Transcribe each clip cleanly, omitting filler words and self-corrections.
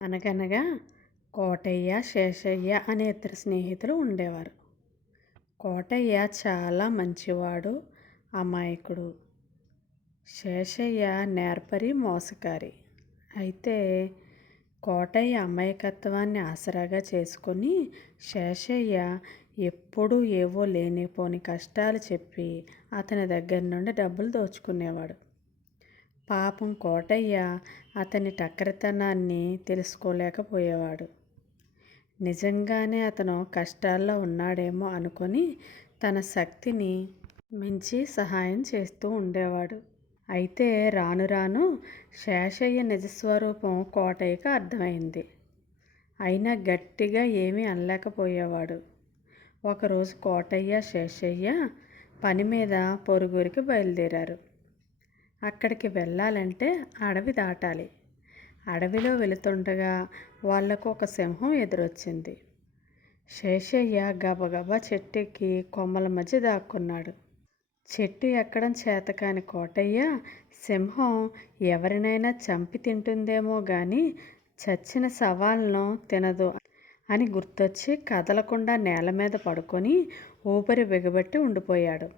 అనగనగా కోటయ్య, శేషయ్య అనే ఇద్దరు స్నేహితులు ఉండేవారు. కోటయ్య చాలా మంచివాడు, అమాయకుడు. శేషయ్య నేర్పరి, మోసకారి. అయితే కోటయ్య అమాయకత్వాన్ని ఆసరాగా చేసుకొని శేషయ్య ఎప్పుడూ ఏవో లేనిపోని కష్టాలు చెప్పి అతని దగ్గర నుండి డబ్బులు దోచుకునేవాడు. పాపం కోటయ్య అతని టక్కరితనాన్ని తెలుసుకోలేకపోయేవాడు. నిజంగానే అతను కష్టాల్లో ఉన్నాడేమో అనుకొని తన శక్తిని మించి సహాయం చేస్తూ ఉండేవాడు. అయితే రాను రాను శేషయ్య నిజస్వరూపం కోటయ్యకు అర్థమైంది. అయినా గట్టిగా ఏమీ అనలేకపోయేవాడు. ఒకరోజు కోటయ్య, శేషయ్య పని మీద పొరుగురికి బయలుదేరారు. అక్కడికి వెళ్ళాలంటే అడవి దాటాలి. అడవిలో వెళుతుండగా వాళ్లకు ఒక సింహం ఎదురొచ్చింది. శేషయ్య గబగబా చెట్టెక్కి కొమ్మల మధ్య దాక్కున్నాడు. చెట్టు ఎక్కడం చేతకాని కోటయ్య సింహం ఎవరినైనా చంపి తింటుందేమో గాని చచ్చిన శవాలను తినదు అని గుర్తొచ్చి కదలకుండా నేల మీద పడుకొని ఊపిరి బిగబట్టి ఉండిపోయాడు.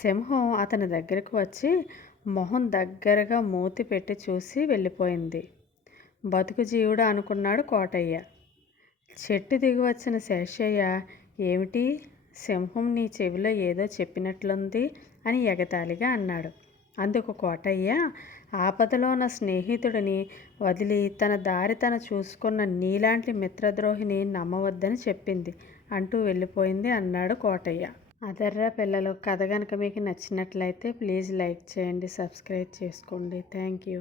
సింహం అతని దగ్గరకు వచ్చి మొహం దగ్గరగా మూతి పెట్టి చూసి వెళ్ళిపోయింది. బతుకు జీవుడు అనుకున్నాడు కోటయ్య. చెట్టు దిగి వచ్చిన శేషయ్య, ఏమిటి, సింహం నీ చెవిలో ఏదో చెప్పినట్లుంది అని ఎగతాళిగా అన్నాడు. అందుకు కోటయ్య, ఆపదలో నా స్నేహితుడిని వదిలి తన దారి తను చూసుకున్న నీలాంటి మిత్రద్రోహిని నమ్మవద్దని చెప్పింది అంటూ వెళ్ళిపోయింది అన్నాడు కోటయ్య. అదర్రా పిల్లలు, కథ కనుక మీకు నచ్చినట్లయితే ప్లీజ్ లైక్ చేయండి, సబ్స్క్రైబ్ చేసుకోండి. Thank you.